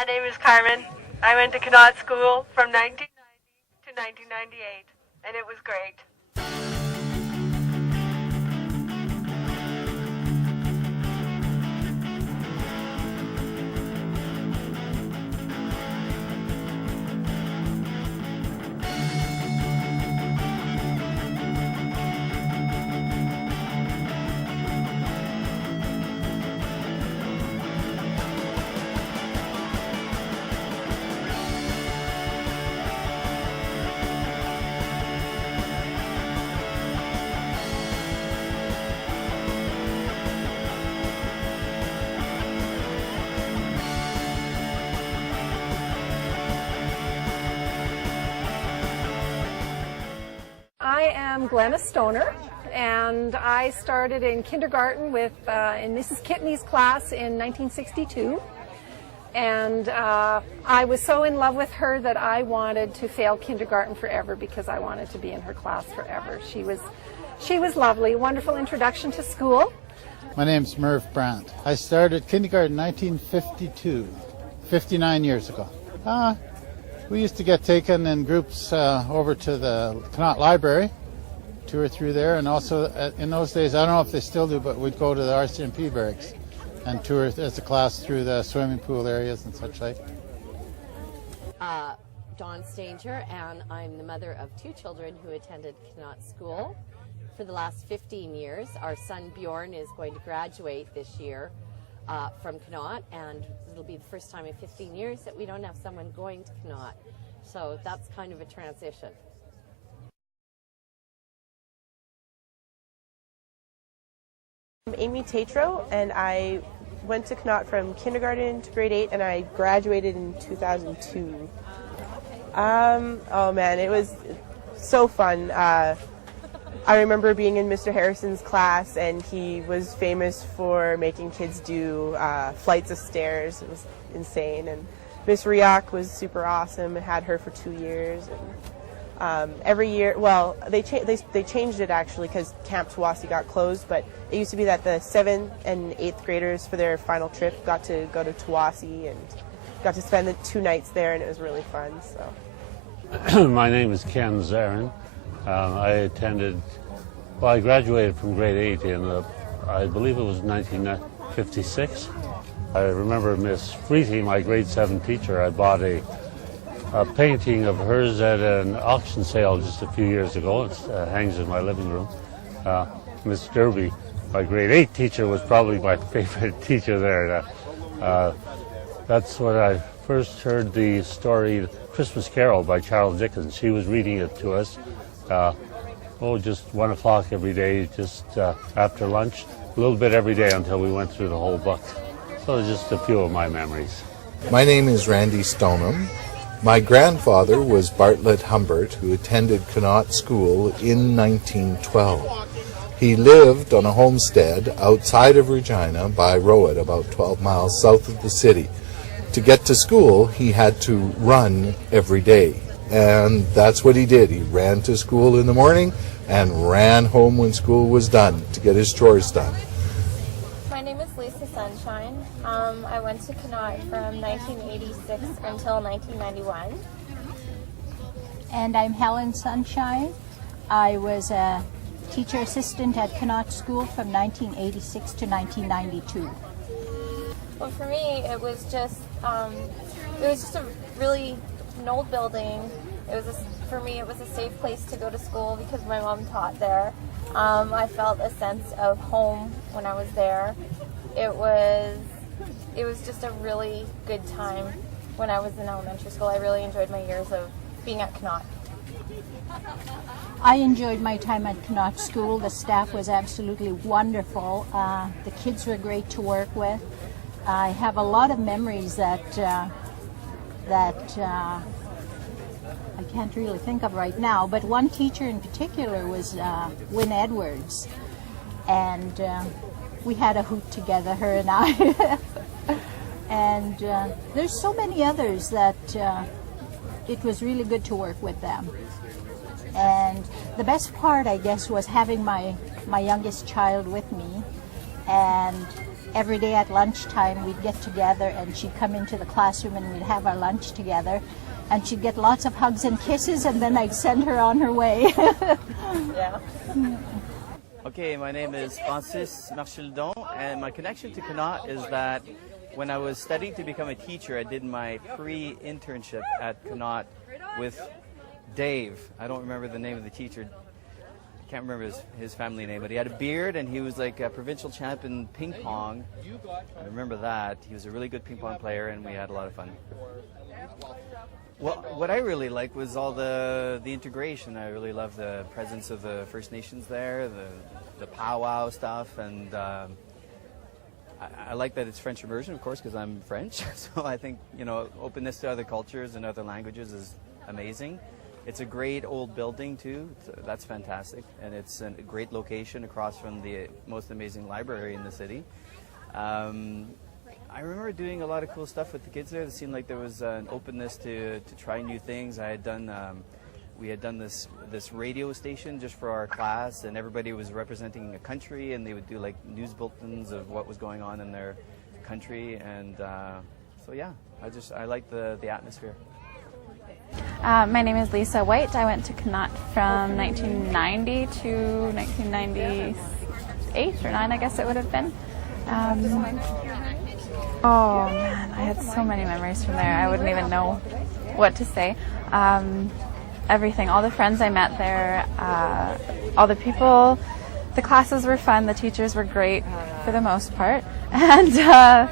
My name is Carmen. I went to Connaught School from 1990 to 1998, and it was great. I am Glenna Stoner, and I started in kindergarten with in Mrs. Kitney's class in 1962. And I was so in love with her that I wanted to fail kindergarten forever because I wanted to be in her class forever. She was lovely, wonderful introduction to school. My name's Merv Brandt. I started kindergarten in 1952, 59 years ago. We used to get taken in groups over to the Connaught Library, tour through there, and also in those days, I don't know if they still do, but we'd go to the RCMP barracks and tour as a class through the swimming pool areas and such like. Dawn Stanger, and I'm the mother of two children who attended Connaught School for the last 15 years. Our son Bjorn is going to graduate this year from Connaught, and it'll be the first time in 15 years that we don't have someone going to Connaught. So that's kind of a transition. I'm Amy Tatro, and I went to Connaught from kindergarten to grade 8, and I graduated in 2002. Oh man, it was so fun. I remember being in Mr. Harrison's class, and he was famous for making kids do flights of stairs. It was insane. And Miss Rioch was super awesome. I had her for 2 years. And every year, well, they changed it actually because Camp Tawasi got closed, but it used to be that the 7th and 8th graders for their final trip got to go to Tawasi and got to spend the 2 nights there, and it was really fun. So. My name is Ken Zarin. I graduated from grade 8 in, I believe it was 1956. I remember Miss Freety, my grade 7 teacher, I bought a painting of hers at an auction sale just a few years ago. It hangs in my living room. Miss Derby, my grade 8 teacher, was probably my favorite teacher there. That's when I first heard the story Christmas Carol by Charles Dickens. She was reading it to us. Just 1 o'clock every day, just after lunch, a little bit every day until we went through the whole book. So just a few of my memories. My name is Randy Stoneham. My grandfather was Bartlett Humbert, who attended Connaught School in 1912. He lived on a homestead outside of Regina by Rowett, about 12 miles south of the city. To get to school, he had to run every day. And that's what he did. He ran to school in the morning and ran home when school was done to get his chores done. My name is Lisa Sunshine. I went to Connaught from 1986 until 1991. And I'm Helen Sunshine. I was a teacher assistant at Connaught School from 1986 to 1992. Well, for me, it was just a really an old building. For me, it was a safe place to go to school because my mom taught there. I felt a sense of home when I was there. It was just a really good time when I was in elementary school. I really enjoyed my years of being at Connaught. I enjoyed my time at Connaught School. The staff was absolutely wonderful. The kids were great to work with. I have a lot of memories that I can't really think of right now, but one teacher in particular was Wynne Edwards, and we had a hoot together, her and I. And there's so many others that it was really good to work with them. And the best part, I guess, was having my youngest child with me, and every day at lunchtime we'd get together and she'd come into the classroom and we'd have our lunch together. And she'd get lots of hugs and kisses, and then I'd send her on her way. Yeah. Okay, my name is Francis Marcheldon, and my connection to Connaught is that when I was studying to become a teacher, I did my pre-internship at Connaught with Dave. I don't remember the name of the teacher. I can't remember his family name, but he had a beard and he was like a provincial champion ping pong. I remember that. He was a really good ping pong player and we had a lot of fun. Well, what I really liked was all the integration. I really loved the presence of the First Nations there, the powwow stuff, and I like that it's French immersion, of course, because I'm French. So I think, you know, openness to other cultures and other languages is amazing. It's a great old building too. That's fantastic, and it's a great location across from the most amazing library in the city. I remember doing a lot of cool stuff with the kids there. It seemed like there was an openness to try new things. I had done, we had done this radio station just for our class, and everybody was representing a country, and they would do like news bulletins of what was going on in their country, and so yeah, I like the atmosphere. My name is Lisa White. I went to Connaught from 1990 to 1998 or 9, I guess it would have been. Oh man, I had so many memories from there. I wouldn't even know what to say. Everything, all the friends I met there, all the people, the classes were fun, the teachers were great for the most part, and yeah,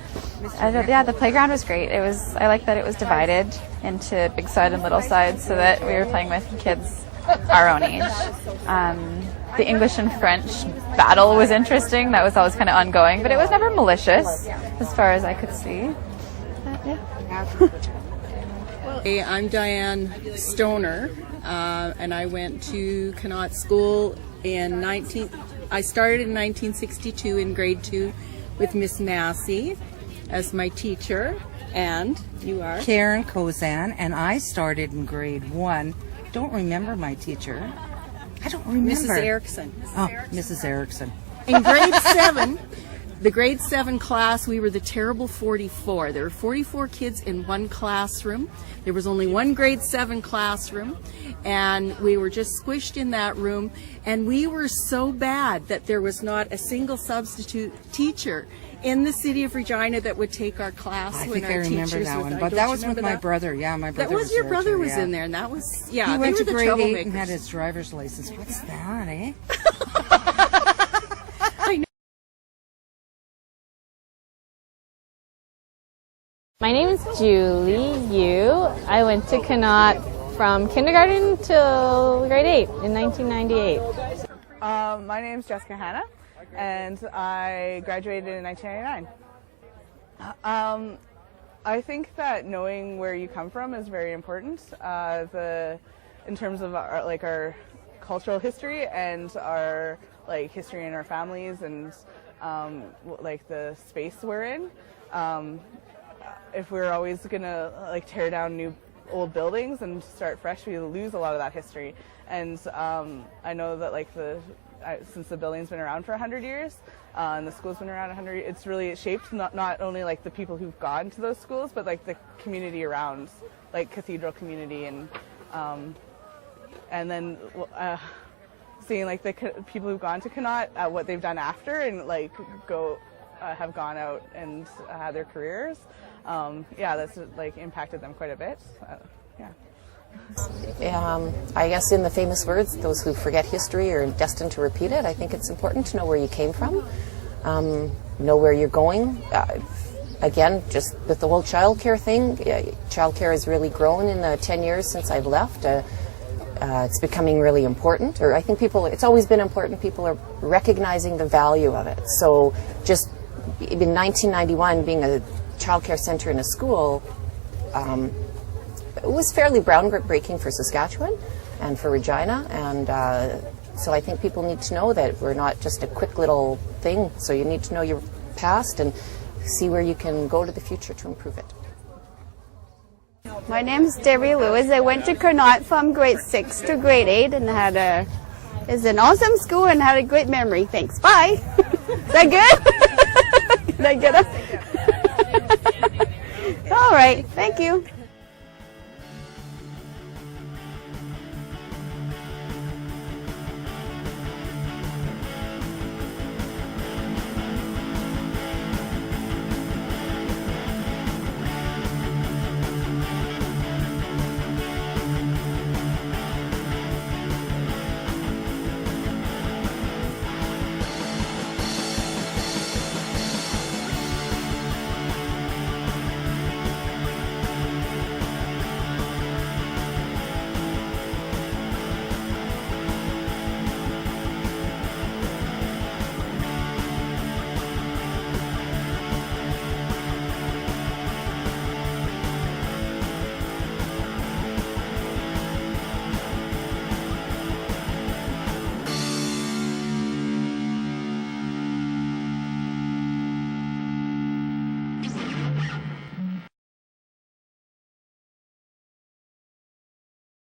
the playground was great. I like that it was divided into big side and little side so that we were playing with kids our own age. The English and French battle was interesting. That was always kind of ongoing, but it was never malicious as far as I could see. Yeah. Hey, I'm Diane Stoner, and I went to Connaught School I started in 1962 in grade 2 with Miss Massey as my teacher, and you are? Karen Kozan, and I started in grade 1. Don't remember my teacher. I don't remember. Mrs. Erickson. Oh, Mrs. Erickson. In grade 7, the grade 7 class, we were the terrible 44. There were 44 kids in one classroom. There was only one grade 7 classroom, and we were just squished in that room, and we were so bad that there was not a single substitute teacher in the city of Regina that would take our class. I think I remember that one, but that was with my brother. Yeah, my brother. That was your brother too, was yeah. in there, and that was yeah. He went to the grade 8 troublemakers. and had his driver's license. What's that, eh? My name is Julie Yu. I went to Connaught from kindergarten till grade 8 in 1998. My name is Jessica Hanna, and I graduated in 1999. I think that knowing where you come from is very important. In terms of our cultural history and our history in our families and the space we're in. If we're always gonna tear down new old buildings and start fresh, we lose a lot of that history. And I know that since the building's been around for 100 years and the school's been around 100 years, it's really shaped not only the people who've gone to those schools, but the community around, Cathedral community, and then seeing the people who've gone to Connaught, what they've done after, and have gone out and had their careers. That's impacted them quite a bit. I guess in the famous words, those who forget history are destined to repeat it. I think it's important to know where you came from, know where you're going. Again, just with the whole childcare thing, childcare has really grown in the 10 years since I've left. It's becoming really important, or I think it's always been important. People are recognizing the value of it. So just in 1991, being a childcare center in a school, it was fairly groundbreaking for Saskatchewan and for Regina, and so I think people need to know that we're not just a quick little thing. So you need to know your past and see where you can go to the future to improve it. My name is Debbie Lewis. I went to Connaught from grade 6 to grade 8 and it's an awesome school and had a great memory. Thanks. Bye. Is that good? Did I get it? All right, thank you.